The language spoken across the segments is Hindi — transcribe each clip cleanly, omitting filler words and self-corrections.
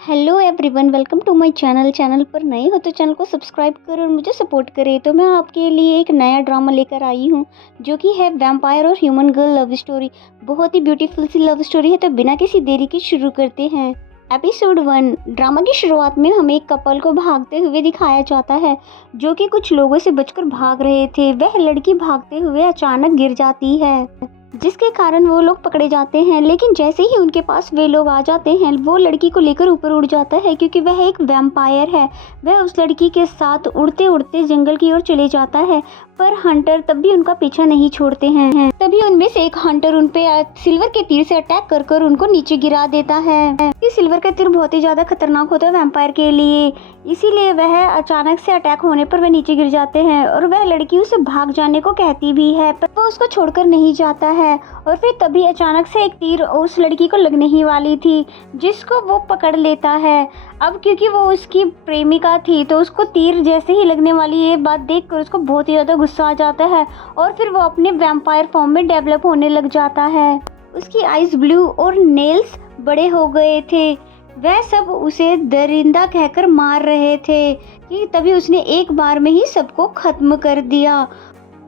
Hello everyone, welcome to my channel पर नए हो तो चैनल को सब्सक्राइब करो और मुझे सपोर्ट करें। तो मैं आपके लिए एक नया ड्रामा लेकर आई हूँ जो कि है वैम्पायर और ह्यूमन गर्ल लव स्टोरी। बहुत ही ब्यूटीफुल सी लव स्टोरी है। तो बिना किसी देरी के शुरू करते हैं। एपिसोड 1। ड्रामा की शुरुआत में हमें एक कपल को भागते हुए दिखाया जाता है जो कि कुछ लोगों से बचकर भाग रहे थे। वह लड़की भागते हुए अचानक गिर जाती है जिसके कारण वो लोग पकड़े जाते हैं। लेकिन जैसे ही उनके पास वे लोग आ जाते हैं वो लड़की को लेकर ऊपर उड़ जाता है क्योंकि वह एक वैम्पायर है। वह उस लड़की के साथ उड़ते उड़ते जंगल की ओर चले जाता है, पर हंटर तब भी उनका पीछा नहीं छोड़ते हैं। तभी उनमें से एक हंटर उन पे सिल्वर के तीर से अटैक कर उनको नीचे गिरा देता है। ये सिल्वर का तीर बहुत ही ज्यादा खतरनाक होता है वैम्पायर के लिए, इसीलिए वह अचानक से अटैक होने पर वह नीचे गिर जाते हैं और वह लड़की उसे भाग जाने को कहती भी है, पर वो उसको छोड़कर नहीं जाता है। और फिर तभी अचानक से एक तीर उस लड़की को लगने ही वाली थी जिसको वो पकड़ लेता है। अब क्योंकि वो उसकी प्रेमिका थी तो उसको तीर जैसे ही लगने वाली ये बात देखकर उसको बहुत ही ज़्यादा गुस्सा आ जाता है और फिर वो अपने वैम्पायर फॉर्म में डेवलप होने लग जाता है। उसकी आइज ब्लू और नेल्स बड़े हो गए थे। वह सब उसे दरिंदा कहकर मार रहे थे कि तभी उसने एक बार में ही सबको खत्म कर दिया।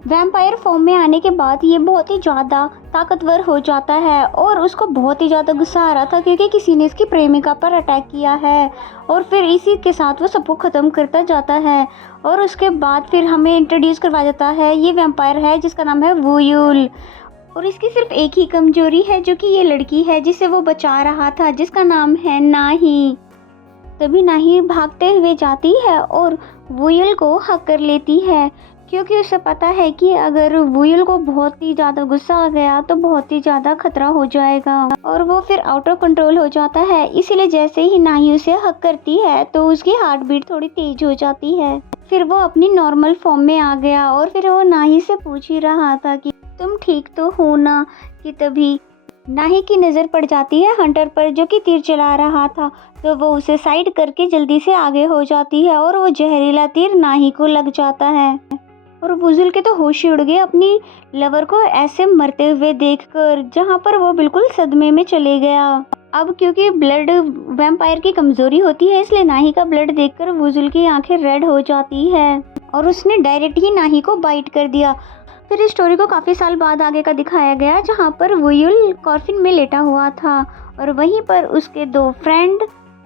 वैम्पायर फॉर्म में आने के बाद ये बहुत ही ज़्यादा ताकतवर हो जाता है और उसको बहुत ही ज़्यादा गुस्सा आ रहा था क्योंकि किसी ने इसकी प्रेमिका पर अटैक किया है और फिर इसी के साथ वो सबको ख़त्म करता जाता है। और उसके बाद फिर हमें इंट्रोड्यूस करवाया जाता है ये वैम्पायर है जिसका नाम है वुयुल और इसकी सिर्फ एक ही कमजोरी है जो कि ये लड़की है जिसे वो बचा रहा था जिसका नाम है नाही। तभी नाही भागते हुए जाती है और वुयुल को हक कर लेती है क्योंकि उसे पता है कि अगर वुयुल को बहुत ही ज़्यादा गुस्सा आ गया तो बहुत ही ज़्यादा खतरा हो जाएगा और वो फिर आउट ऑफ कंट्रोल हो जाता है। इसीलिए जैसे ही नाही उसे हक करती है तो उसकी हार्ट बीट थोड़ी तेज हो जाती है। फिर वो अपनी नॉर्मल फॉर्म में आ गया और फिर वो नाही से पूछ ही रहा था कि तुम ठीक तो हो ना। कि तभी नाही की नज़र पड़ जाती है हंटर पर जो कि तीर चला रहा था, तो वो उसे साइड करके जल्दी से आगे हो जाती है और वो जहरीला तीर नाही को लग जाता है और वुजुल के तो होश ही उड़ गए अपनी लवर को ऐसे मरते हुए देखकर, जहाँ पर वो बिल्कुल सदमे में चले गया। अब क्योंकि ब्लड वैम्पायर की कमजोरी होती है इसलिए नाही का ब्लड देखकर वुजुल की आंखें रेड हो जाती है और उसने डायरेक्ट ही नाही को बाइट कर दिया। फिर इस स्टोरी को काफ़ी साल बाद आगे का दिखाया गया जहाँ पर वुयुल कॉर्फिन में लेटा हुआ था और वहीं पर उसके दो फ्रेंड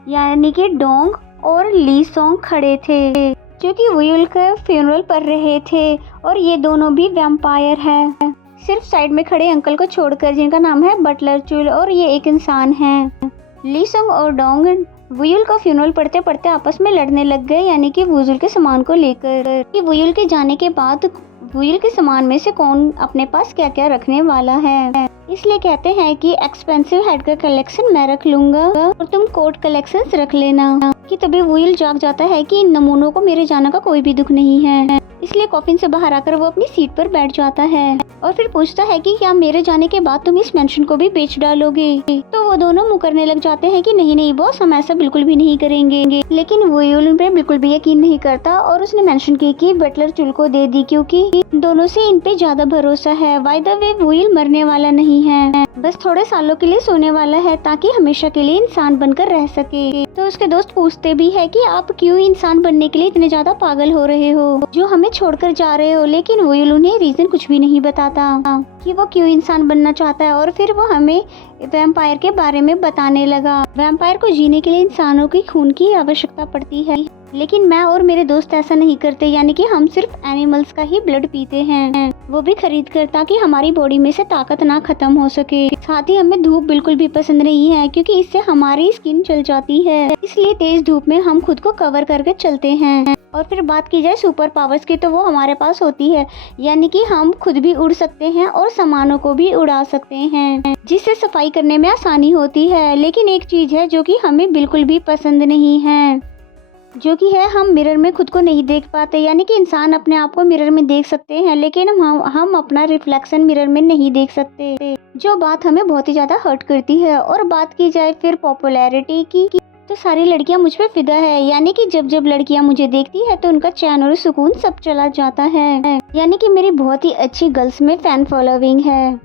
यानी कि डोंग और ली सोंग खड़े थे जो कि वुयुल का फ्यूनरल कर रहे थे और ये दोनों भी वैम्पायर हैं, सिर्फ साइड में खड़े अंकल को छोड़कर जिनका नाम है बटलर चुल और ये एक इंसान है। ली सोंग और डोंग वुयुल का फ्यूनरल पढ़ते पढ़ते आपस में लड़ने लग गए यानी कि वुजुल के सामान को लेकर कि वुयुल के जाने के बाद वुयुल के सामान में से कौन अपने पास क्या क्या रखने वाला है। इसलिए कहते हैं कि एक्सपेंसिव हेड का कलेक्शन मैं रख लूंगा और तुम कोट कलेक्शंस रख लेना। कि तभी वुयुल जाग जाता है कि इन नमूनों को मेरे जाने का कोई भी दुख नहीं है, इसलिए कॉफिन से बाहर आकर वो अपनी सीट पर बैठ जाता है और फिर पूछता है कि क्या मेरे जाने के बाद तुम इस मेंशन को भी बेच डालोगे। तो वो दोनों मुकरने लग जाते हैं कि नहीं नहीं बॉस, हम ऐसा बिल्कुल भी नहीं करेंगे। लेकिन वुयुल उन पे बिल्कुल भी यकीन नहीं करता और उसने मेंशन की कि बटलर चुल को दे दी क्योंकि दोनों से इन पे ज्यादा भरोसा है। बाय द वे वुयुल मरने वाला नहीं है, बस थोड़े सालों के लिए सोने वाला है ताकि हमेशा के लिए इंसान बनकर रह सके। तो उसके दोस्त पूछते भी है कि आप क्यों इंसान बनने के लिए इतने ज्यादा पागल हो रहे हो, जो हमें छोड़कर जा रहे हो। लेकिन वुयुल उन्हें रीजन कुछ भी नहीं बताता कि वो क्यों इंसान बनना चाहता है और फिर वो हमें वैम्पायर के बारे में बताने लगा। वैम्पायर को जीने के लिए इंसानों की खून की आवश्यकता पड़ती है, लेकिन मैं और मेरे दोस्त ऐसा नहीं करते, यानी कि हम सिर्फ एनिमल्स का ही ब्लड पीते हैं, वो भी खरीद कर ताकि हमारी बॉडी में से ताकत ना खत्म हो सके। साथ ही हमें धूप बिल्कुल भी पसंद नहीं है क्योंकि इससे हमारी स्किन जल जाती है, इसलिए तेज धूप में हम खुद को कवर करके चलते हैं। और फिर बात की जाए सुपर पावर्स की तो वो हमारे पास होती है, यानी कि हम खुद भी उड़ सकते हैं और सामानों को भी उड़ा सकते हैं, जिससे सफाई करने में आसानी होती है। लेकिन एक चीज है जो कि हमें बिल्कुल भी पसंद नहीं है, जो कि है हम मिरर में खुद को नहीं देख पाते। यानी कि इंसान अपने आप को मिरर में देख सकते हैं लेकिन हम अपना रिफ्लेक्शन मिरर में नहीं देख सकते, जो बात हमें बहुत ही ज़्यादा हर्ट करती है। और बात की जाए फिर पॉपुलैरिटी की तो सारी लड़कियां मुझ पे फिदा है, यानी कि जब जब लड़कियां मुझे देखती है तो उनका चैन और सुकून सब चला जाता है। यानी कि मेरी बहुत ही अच्छी गर्ल्स में फैन फॉलोइंग है।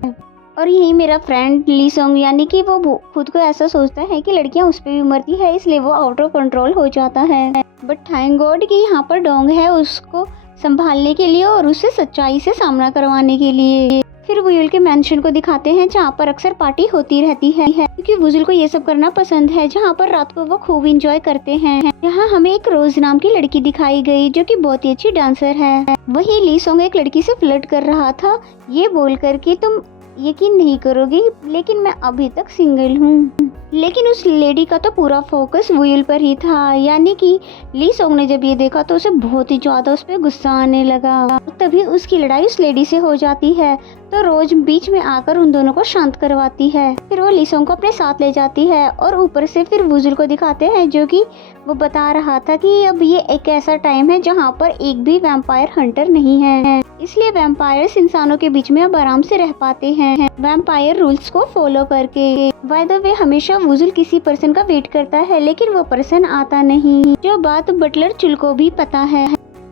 और यही मेरा फ्रेंड ली सोंग, यानी कि वो खुद को ऐसा सोचता है कि लड़कियां उस पर भी मरती है, इसलिए वो आउट ऑफ कंट्रोल हो जाता है। बट थैंक गॉड कि यहाँ पर डोंग है उसको संभालने के लिए और उसे सच्चाई से सामना करवाने के लिए। फिर वुजुल के मैंशन को दिखाते हैं जहाँ पर अक्सर पार्टी होती रहती है क्योंकि वुजुल को ये सब करना पसंद है, जहाँ पर रात को वो खूब इंजॉय करते हैं। यहाँ हमें एक रोज नाम की लड़की दिखाई गई जो कि बहुत ही अच्छी डांसर है। वही ली सोंग एक लड़की से फ्लर्ट कर रहा था, ये बोलकर कि तुम यकीन नहीं करोगी लेकिन मैं अभी तक सिंगल हूँ। लेकिन उस लेडी का तो पूरा फोकस वुजुल पर ही था, यानी कि ली सोंग ने जब ये देखा तो उसे बहुत ही ज्यादा उस पर गुस्सा आने लगा। तभी उसकी लड़ाई उस लेडी से हो जाती है, तो रोज बीच में आकर उन दोनों को शांत करवाती है। फिर वो ली सोंग को अपने साथ ले जाती है और ऊपर से फिर वुजुल को दिखाते हैं जो कि वो बता रहा था कि अब ये एक ऐसा टाइम है जहाँ पर एक भी वैम्पायर हंटर नहीं है, इसलिए वैम्पायर्स इंसानों के बीच में अब आराम से रह पाते हैं वैम्पायर रूल्स को फॉलो करके। बाय द वे हमेशा वुजुल किसी पर्सन का वेट करता है लेकिन वो पर्सन आता नहीं, जो बात बटलर चुल को भी पता है।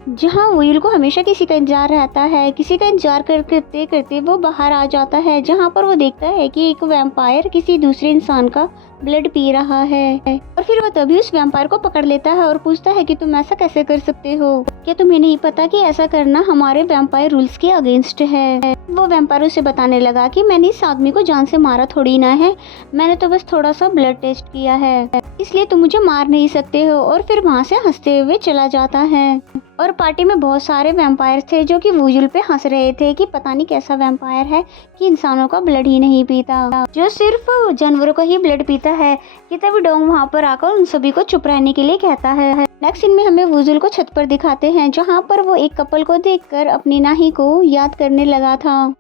जहाँ वुजुल को हमेशा किसी का इंतजार रहता है, किसी का इंतजार करते करते वो बाहर आ जाता है जहाँ पर वो देखता है कि एक वैम्पायर किसी दूसरे इंसान का ब्लड पी रहा है। और फिर वो तभी उस वैम्पायर को पकड़ लेता है और पूछता है कि तुम ऐसा कैसे कर सकते हो, क्या तुम्हें नहीं पता कि ऐसा करना हमारे वैम्पायर रूल्स के अगेंस्ट है। वो वैम्पायर उसे बताने लगा कि मैंने इस आदमी को जान से मारा थोड़ी ना है, मैंने तो बस थोड़ा सा ब्लड टेस्ट किया है, इसलिए तुम मुझे मार नहीं सकते हो। और फिर वहाँ से हंसते हुए चला जाता है। और पार्टी में बहुत सारे वैम्पायर थे जो कि वुजुल पे हंस रहे थे कि पता नहीं कैसा वैम्पायर है कि इंसानों का ब्लड ही नहीं पीता, जो सिर्फ जानवरों का ही ब्लड पीता है। कि तभी डोंग वहाँ पर आकर उन सभी को चुप रहने के लिए कहता है। नेक्स्ट सीन में हमें वुजुल को छत पर दिखाते हैं जहाँ पर वो एक कपल को देखकर अपनी नाही को याद करने लगा था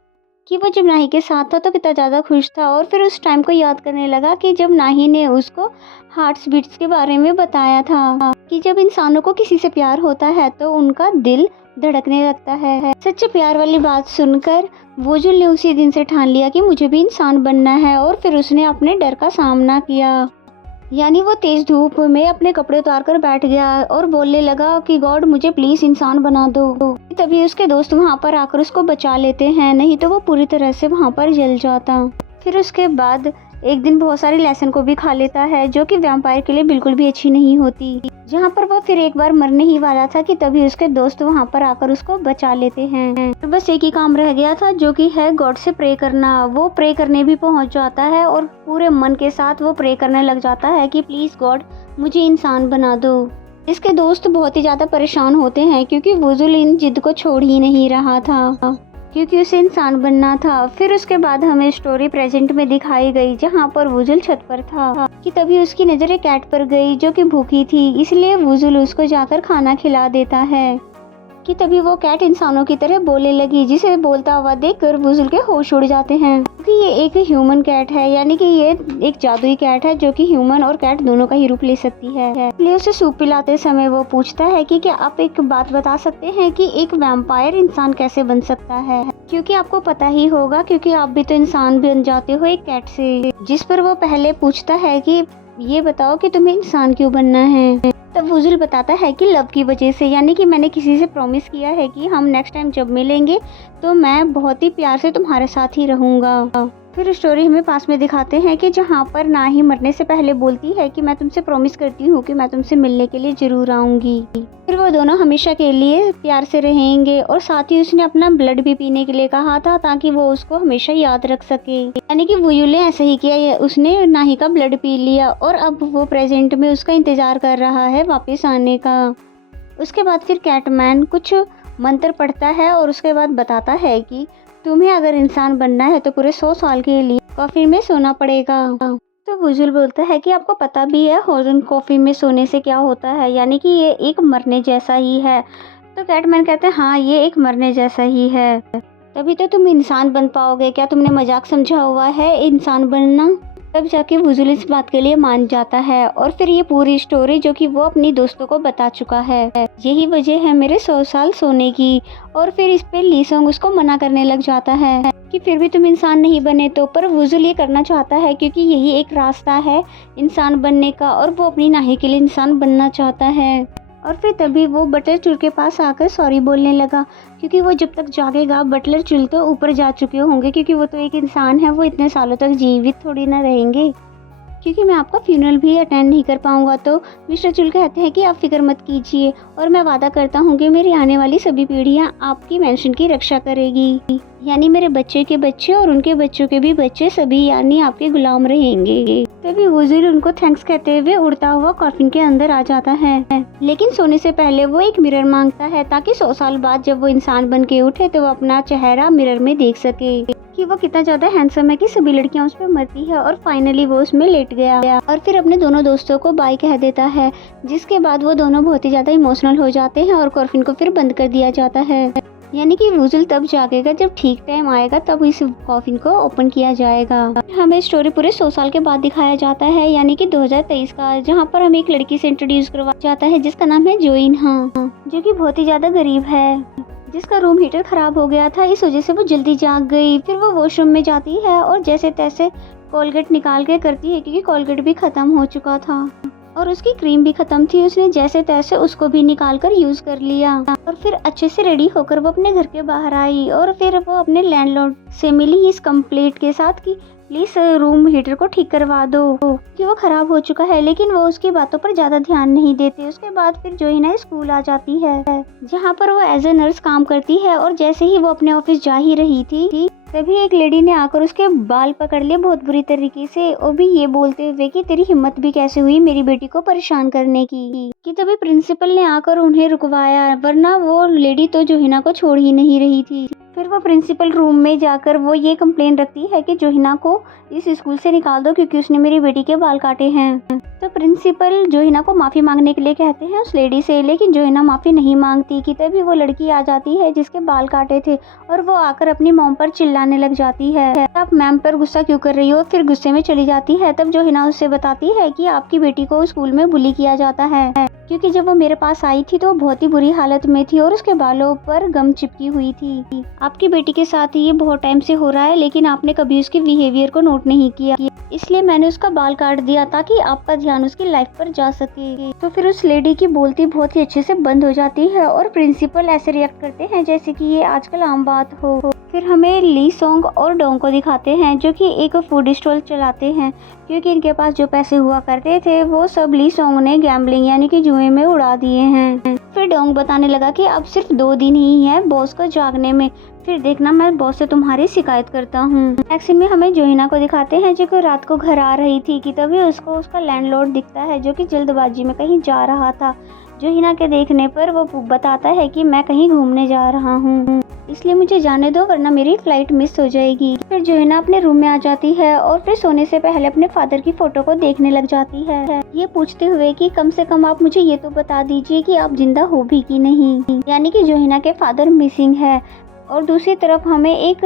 कि वो जब नाही के साथ था तो कितना ज़्यादा खुश था। और फिर उस टाइम को याद करने लगा कि जब नाही ने उसको हार्ट्स बीट्स के बारे में बताया था कि जब इंसानों को किसी से प्यार होता है तो उनका दिल धड़कने लगता है। सच्चे प्यार वाली बात सुनकर वुजुल ने उसी दिन से ठान लिया कि मुझे भी इंसान बनना है। और फिर उसने अपने डर का सामना किया, यानी वो तेज धूप में अपने कपड़े उतार कर बैठ गया और बोलने लगा कि गॉड मुझे प्लीज इंसान बना दो। तभी उसके दोस्त वहाँ पर आकर उसको बचा लेते हैं, नहीं तो वो पूरी तरह से वहाँ पर जल जाता। फिर उसके बाद एक दिन बहुत सारी लेसन को भी खा लेता है जो कि वैम्पायर के लिए बिल्कुल भी अच्छी नहीं होती, जहाँ पर वो फिर एक बार मरने ही वाला था कि तभी उसके दोस्त वहाँ पर आकर उसको बचा लेते हैं। तो बस एक ही काम रह गया था जो कि है गॉड से प्रे करना। वो प्रे करने भी पहुँच जाता है और पूरे मन के साथ वो प्रे करने लग जाता है कि प्लीज गॉड मुझे इंसान बना दो। इसके दोस्त बहुत ही ज्यादा परेशान होते हैं क्योंकि वुजुल इन जिद को छोड़ ही नहीं रहा था, क्योंकि उसे इंसान बनना था। फिर उसके बाद हमें स्टोरी प्रेजेंट में दिखाई गई जहाँ पर वुजुल छत पर था कि तभी उसकी नजर एक कैट पर गई जो कि भूखी थी, इसलिए वुजुल उसको जाकर खाना खिला देता है कि तभी वो कैट इंसानों की तरह बोलने लगी, जिसे बोलता हुआ देखकर वुजुल के होश उड़ जाते हैं क्योंकि ये एक ह्यूमन कैट है, यानी कि ये एक जादुई कैट है जो कि ह्यूमन और कैट दोनों का ही रूप ले सकती है। इसलिए उसे सूप पिलाते समय वो पूछता है कि क्या आप एक बात बता सकते हैं कि एक वैम्पायर इंसान कैसे बन सकता है, क्योंकि आपको पता ही होगा क्योंकि आप भी तो इंसान बन जाते हो एक कैट से। जिस पर वो पहले पूछता है कि ये बताओ कि तुम्हें इंसान क्यों बनना है। तब वुजुल बताता है कि लव की वजह से, यानी कि मैंने किसी से प्रॉमिस किया है कि हम नेक्स्ट टाइम जब मिलेंगे तो मैं बहुत ही प्यार से तुम्हारे साथ ही रहूँगा। फिर स्टोरी हमें पास में दिखाते हैं कि जहाँ पर नाही मरने से पहले बोलती है कि मैं तुमसे प्रॉमिस करती हूँ कि मैं तुमसे मिलने के लिए जरूर आऊँगी। फिर वो दोनों हमेशा के लिए प्यार से रहेंगे और साथ ही उसने अपना ब्लड भी पीने के लिए कहा था ताकि वो उसको हमेशा याद रख सके, यानी कि वुजुल ने ऐसा ही किया, उसने नाही का ब्लड पी लिया और अब वो प्रेजेंट में उसका इंतजार कर रहा है वापस आने का। उसके बाद फिर कैटमैन कुछ मंत्र पढ़ता है और उसके बाद बताता है कि तुम्हें अगर इंसान बनना है तो पूरे 100 साल के लिए कॉफिन में सोना पड़ेगा। तो वुजुल बोलता है कि आपको पता भी है हॉर्जन कॉफिन में सोने से क्या होता है, यानी कि ये एक मरने जैसा ही है। तो कैटमैन कहते हैं हाँ ये एक मरने जैसा ही है, तभी तो तुम इंसान बन पाओगे, क्या तुमने मजाक समझा हुआ है इंसान बनना। तब जाके वुजुल इस बात के लिए मान जाता है और फिर ये पूरी स्टोरी जो कि वो अपनी दोस्तों को बता चुका है, यही वजह है मेरे 100 साल सोने की। और फिर इस पे ली सोंग उसको मना करने लग जाता है कि फिर भी तुम इंसान नहीं बने तो, पर वुजुल ये करना चाहता है क्योंकि यही एक रास्ता है इंसान बनने का और वो अपनी नाही के लिए इंसान बनना चाहता है। और फिर तभी वो बटलर चूल के पास आकर सॉरी बोलने लगा, क्योंकि वो जब तक जागेगा बटलर चूल तो ऊपर जा चुके होंगे, क्योंकि वो तो एक इंसान है, वो इतने सालों तक जीवित थोड़ी ना रहेंगे, क्योंकि मैं आपका फ्यूनरल भी अटेंड नहीं कर पाऊंगा। तो मिस्टर चुल कहते हैं कि आप फिक्र मत कीजिए और मैं वादा करता हूँ कि मेरी आने वाली सभी पीढ़ियाँ आपकी मेंशन की रक्षा करेगी, यानी मेरे बच्चे के बच्चे और उनके बच्चों के भी बच्चे सभी यानी आपके गुलाम रहेंगे। तभी वजीर उनको थैंक्स कहते हुए उड़ता हुआ कॉफिन के अंदर आ जाता है, लेकिन सोने से पहले वो एक मिरर मांगता है ताकि 100 साल बाद जब वो इंसान बन के उठे तो वो अपना चेहरा मिरर में देख सके कि वो कितना ज्यादा हैंडसम है कि सभी लड़कियां उस पर मरती है। और फाइनली वो उसमें लेट गया और फिर अपने दोनों दोस्तों को बाय कह देता है, जिसके बाद वो दोनों बहुत ही ज्यादा इमोशनल हो जाते हैं और कॉफिन को फिर बंद कर दिया जाता है, यानी कि वुजुल तब जागेगा जब ठीक टाइम आएगा, तब इस कॉफिन को ओपन किया जाएगा। हमें स्टोरी पूरे 100 साल के बाद दिखाया जाता है, यानी कि 2023 का, जहाँ पर हमें एक लड़की से इंट्रोड्यूस करवाया जाता है जिसका नाम है जोइन हा, जो कि बहुत ही ज्यादा गरीब है, जिसका रूम हीटर खराब हो गया था, इस वजह से वो जल्दी जाग गई। फिर वो वॉशरूम में जाती है और जैसे तैसे कोलगेट निकाल के करती है, क्योंकि कोलगेट भी खत्म हो चुका था और उसकी क्रीम भी खत्म थी। उसने जैसे तैसे उसको भी निकाल कर यूज कर लिया और फिर अच्छे से रेडी होकर वो अपने घर के बाहर आई और फिर वो अपने लैंडलॉर्ड से मिली इस कंप्लेंट के साथ कि प्लीज रूम हीटर को ठीक करवा दो कि वो खराब हो चुका है, लेकिन वो उसकी बातों पर ज्यादा ध्यान नहीं देते। उसके बाद फिर जोइना स्कूल आ जाती है, जहाँ पर वो एज ए नर्स काम करती है और जैसे ही वो अपने ऑफिस जा ही रही थी तभी एक लेडी ने आकर उसके बाल पकड़ लिए बहुत बुरी तरीके से, और भी ये बोलते हुए कि तेरी हिम्मत भी कैसे हुई मेरी बेटी को परेशान करने की। कि तभी प्रिंसिपल ने आकर उन्हें रुकवाया, वरना वो लेडी तो जोहिना को छोड़ ही नहीं रही थी। फिर वो प्रिंसिपल रूम में जाकर वो ये कंप्लेन रखती है कि जोहिना को इस स्कूल से निकाल दो क्योंकि उसने मेरी बेटी के बाल काटे हैं। तो प्रिंसिपल जोहिना को माफी मांगने के लिए कहते हैं उस लेडी से, लेकिन जोहिना माफी नहीं मांगती। कि तभी वो लड़की आ जाती है जिसके बाल काटे थे और वो आकर अपनी मॉम पर चिल्लाने लग जाती है, आप मैम पर गुस्सा क्यों कर रही हो, फिर गुस्से में चली जाती है। तब जोहिना उससे बताती है कि आपकी बेटी को स्कूल में बुली किया जाता है, क्योंकि जब वो मेरे पास आई थी तो वो बहुत ही बुरी हालत में थी और उसके बालों पर गम चिपकी हुई थी। आपकी बेटी के साथ ये बहुत टाइम से हो रहा है, लेकिन आपने कभी उसके बिहेवियर को नोट नहीं किया, इसलिए मैंने उसका बाल काट दिया ताकि आपका ध्यान उसकी लाइफ पर जा सके। तो फिर उस लेडी की बोलती बहुत ही अच्छे से बंद हो जाती है और प्रिंसिपल ऐसे रिएक्ट करते हैं जैसे कि ये आजकल आम बात हो। फिर हमें ली सोंग और डोंग को दिखाते हैं जो कि एक फूड स्टॉल चलाते हैं, क्योंकि इनके पास जो पैसे हुआ करते थे वो सब ली सोंग ने गैम्बलिंग यानी कि जुए में उड़ा दिए हैं। फिर डोंग बताने लगा कि अब सिर्फ 2 दिन ही है बॉस को जागने में, फिर देखना मैं बॉस से तुम्हारी शिकायत करता हूँ। नेक्स्ट सीन में हमें जोहिना को दिखाते हैं जो कि रात को घर आ रही थी। कि तभी उसको उसका लैंडलॉर्ड दिखता है जो कि जल्दबाजी में कहीं जा रहा था। जोहिना के देखने पर वो बताता है कि मैं कहीं घूमने जा रहा हूँ, इसलिए मुझे जाने दो वरना मेरी फ्लाइट मिस हो जाएगी। फिर जोहिना अपने रूम में आ जाती है और फिर सोने से पहले अपने फादर की फोटो को देखने लग जाती है, ये पूछते हुए कि कम से कम आप मुझे ये तो बता दीजिए कि आप जिंदा हो भी कि नहीं, यानी कि जोहिना के फादर मिसिंग है। और दूसरी तरफ हमें एक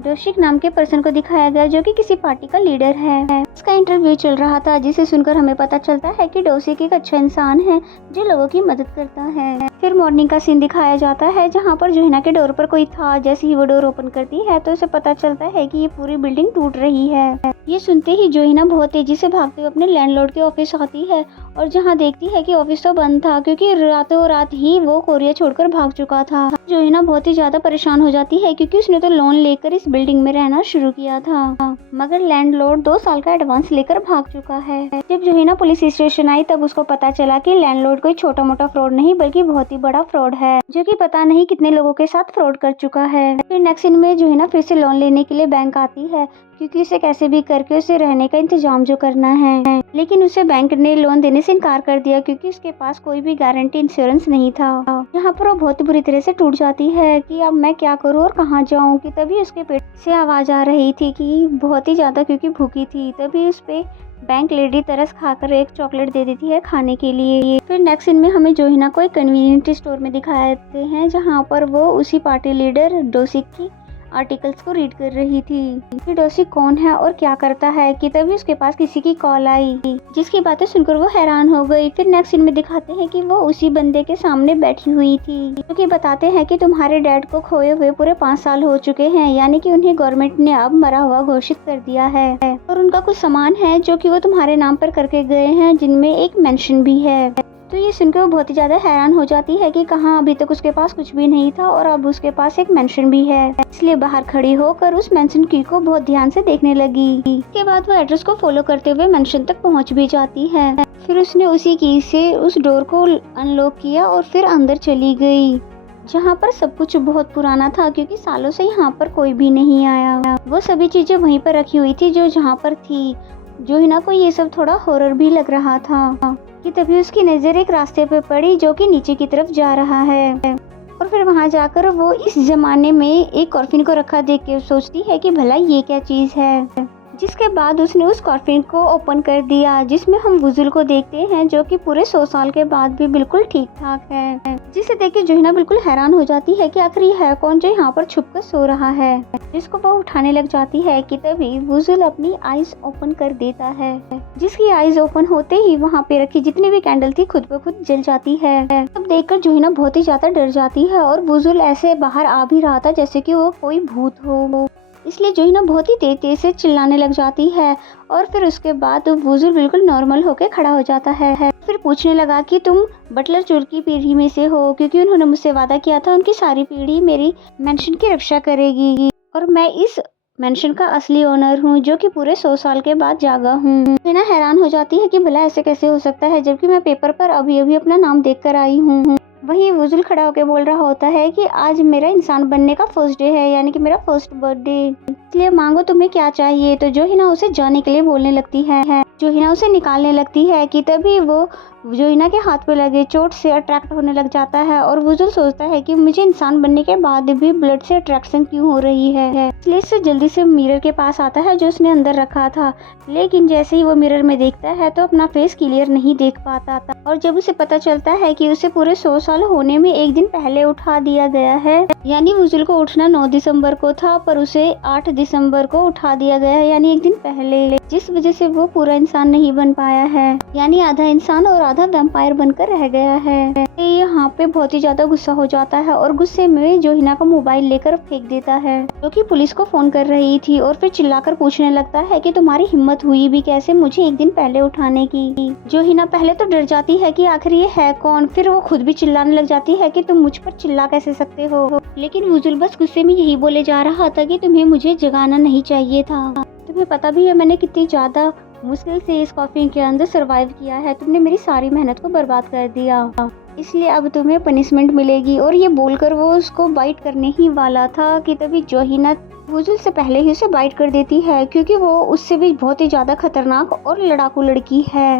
डोशिक नाम के पर्सन को दिखाया गया जो कि किसी पार्टी का लीडर है। इसका इंटरव्यू चल रहा था जिसे सुनकर हमें पता चलता है कि डोशिक एक अच्छा इंसान है जो लोगों की मदद करता है। फिर मॉर्निंग का सीन दिखाया जाता है जहाँ पर जोहिना के डोर पर कोई था। जैसे ही वो डोर ओपन करती है तो उसे पता चलता है कि ये पूरी बिल्डिंग टूट रही है। ये सुनते ही जोहिना बहुत तेजी से भागते हुए अपने लैंडलॉर्ड के ऑफिस आती है और जहाँ देखती है कि ऑफिस तो बंद था क्योंकि रातों रात ही वो कोरिया छोड़कर भाग चुका था। जोहिना बहुत ही ज्यादा परेशान हो जाती है क्योंकि उसने तो लोन लेकर इस बिल्डिंग में रहना शुरू किया था, मगर लैंडलॉर्ड 2 साल का एडवांस लेकर भाग चुका है। जब जोहिना पुलिस स्टेशन आई तब उसको पता चला कि लैंडलॉर्ड कोई छोटा मोटा फ्रॉड नहीं बल्कि बहुत ही बड़ा फ्रॉड है जो कि पता नहीं कितने लोगों के साथ फ्रॉड कर चुका है। फिर नेक्स्ट सीन में जोहिना फिर से लोन लेने के लिए बैंक आती है क्योंकि उसे कैसे भी करके उसे रहने का इंतजाम जो करना है, लेकिन उसे बैंक ने लोन देने से इनकार कर दिया क्योंकि उसके पास कोई भी गारंटी इंश्योरेंस नहीं था। यहाँ पर वो बहुत ही बुरी तरह से टूट जाती है कि अब मैं क्या करूँ और कहाँ जाऊँ। कि तभी उसके पेट से आवाज आ रही थी कि बहुत ही ज्यादा क्योंकि भूखी थी। तभी उस पे बैंक लेडी तरस खाकर एक चॉकलेट दे देती है खाने के लिए। फिर नेक्स्ट सीन में हमें जोहिना को एक कन्वीनियंट स्टोर में दिखाते हैं जहाँ पर वो उसी पार्टी लीडर डोशिक की आर्टिकल्स को रीड कर रही थी कि डोशिक कौन है और क्या करता है। कि तभी उसके पास किसी की कॉल आई जिसकी बातें सुनकर वो हैरान हो गई। फिर नेक्स्ट सीन में दिखाते हैं कि वो उसी बंदे के सामने बैठी हुई थी जो कि बताते हैं कि तुम्हारे डैड को खोए हुए पूरे 5 साल हो चुके हैं, यानी कि उन्हें गवर्नमेंट ने अब मरा हुआ घोषित कर दिया है और उनका कुछ सामान है जो कि वो तुम्हारे नाम पर करके गए हैं जिनमें एक मेंशन भी है। तो ये सुनकर वो बहुत ही ज़्यादा हैरान हो जाती है कि कहाँ अभी तक उसके पास कुछ भी नहीं था और अब उसके पास एक मेंशन भी है। इसलिए बाहर खड़ी होकर उस मेंशन की को बहुत ध्यान से देखने लगी। इसके बाद वो एड्रेस को फॉलो करते हुए मेंशन तक पहुँच भी जाती है। फिर उसने उसी की से उस डोर को अनलॉक किया और फिर अंदर चली गई, जहाँ पर सब कुछ बहुत पुराना था क्योंकि सालों से यहाँ पर कोई भी नहीं आया। वो सभी चीजें वहीं पर रखी हुई थी जो जहाँ पर थी। जोहिना को ये सब थोड़ा हॉरर भी लग रहा था कि तभी उसकी नज़र एक रास्ते पे पड़ी जो कि नीचे की तरफ जा रहा है। और फिर वहाँ जाकर वो इस जमाने में एक कॉर्फिन को रखा देख के सोचती है कि भला ये क्या चीज़ है। जिसके बाद उसने उस कॉर्फिन को ओपन कर दिया, जिसमें हम वुजुल को देखते हैं जो कि पूरे 100 साल के बाद भी बिल्कुल ठीक ठाक है। जिसे देख के जोहिना बिल्कुल हैरान हो जाती है कि आखिर ये है कौन जो यहाँ पर छुप कर सो रहा है। जिसको वो उठाने लग जाती है कि तभी वुजुल अपनी आईज ओपन कर देता है। जिसकी आईज ओपन होते ही वहाँ पे रखी जितनी भी कैंडल थी खुद ब खुद जल जाती है। तब देखकर जोहिना बहुत ही ज्यादा डर जाती है और वुजुल ऐसे बाहर आ भी रहा था जैसे कि वो कोई भूत हो। इसलिए जोहिना बहुत ही तेज से चिल्लाने लग जाती है और फिर उसके बाद वुजुल बिल्कुल नॉर्मल होकर खड़ा हो जाता है। फिर पूछने लगा कि तुम बटलर चोर की पीढ़ी में से हो, क्योंकि उन्होंने मुझसे वादा किया था उनकी सारी पीढ़ी मेरी मेंशन की रक्षा करेगी और मैं इस मेंशन का असली ओनर हूँ जो कि पूरे 100 साल के बाद जागा हूँ। जोहिना हैरान हो जाती है कि भला ऐसे कैसे हो सकता है जबकि मैं पेपर पर अभी अभी अपना नाम देख कर आई हूँ। वहीं वुजुल खड़ा होकर बोल रहा होता है कि आज मेरा इंसान बनने का फर्स्ट डे है, यानी कि मेरा फर्स्ट बर्थडे, इसलिए मांगो तुम्हें क्या चाहिए। तो जोहिना उसे जाने के लिए बोलने लगती है। जोहिना उसे निकालने लगती है कि तभी वो जोहिना के हाथ पे लगे चोट से अट्रैक्ट होने लग जाता है और वुजुल सोचता है कि मुझे इंसान बनने के बाद भी ब्लड से अट्रैक्शन क्यों हो रही है। इसलिए से जल्दी से मिरर के पास आता है जो उसने अंदर रखा था, लेकिन जैसे ही वो मिरर में देखता है तो अपना फेस क्लियर नहीं देख पाता था। और जब उसे पता चलता है कि उसे पूरे 100 साल होने में एक दिन पहले उठा दिया गया है, यानी वुजुल को उठना 9 दिसंबर को था पर उसे 8 दिसंबर को उठा दिया गया है, यानी एक दिन पहले, जिस वजह से वो पूरा इंसान नहीं बन पाया है, यानी आधा इंसान और आधा वैम्पायर बनकर रह गया है। यहाँ पे बहुत ही ज्यादा गुस्सा हो जाता है और गुस्से में जोहिना का मोबाइल लेकर फेंक देता है, जो कि पुलिस को फोन कर रही थी, और फिर चिल्लाकर पूछने लगता है कि तुम्हारी हिम्मत हुई भी कैसे मुझे एक दिन पहले उठाने की। जोहिना पहले तो डर जाती है कि आखिर ये है कौन, फिर वो खुद भी चिल्लाने लग जाती है कि तुम मुझ पर चिल्ला कैसे सकते हो। लेकिन वुजुल बस गुस्से में यही बोले जा रहा था कि तुम्हें मुझे जगाना नहीं चाहिए था। तुम्हें पता भी है मैंने कितनी ज्यादा मुश्किल से इस कॉफिन के अंदर सरवाइव किया है, तुमने मेरी सारी मेहनत को बर्बाद कर दिया, इसलिए अब तुम्हें पनिशमेंट मिलेगी। और ये बोलकर वो उसको बाइट करने ही वाला था कि तभी जोहिना वुजुल से पहले ही उसे बाइट कर देती है, क्योंकि वो उससे भी बहुत ही ज्यादा खतरनाक और लड़ाकू लड़की है।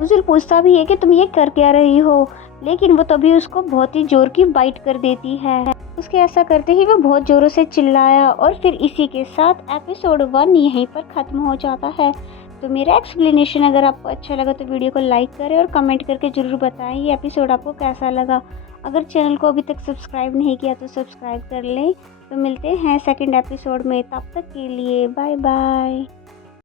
वुजुल पूछता भी है कि तुम ये कर क्या रही हो, लेकिन वो तभी उसको बहुत ही जोर की बाइट कर देती है। उसके ऐसा करते ही वो बहुत जोरों से चिल्लाया और फिर इसी के साथ एपिसोड 1 यहीं पर खत्म हो जाता है। तो मेरा एक्सप्लेनेशन अगर आपको अच्छा लगा तो वीडियो को लाइक करें और कमेंट करके ज़रूर बताएं ये एपिसोड आपको कैसा लगा। अगर चैनल को अभी तक सब्सक्राइब नहीं किया तो सब्सक्राइब कर लें। तो मिलते हैं सेकंड एपिसोड में, तब तक के लिए बाय बाय।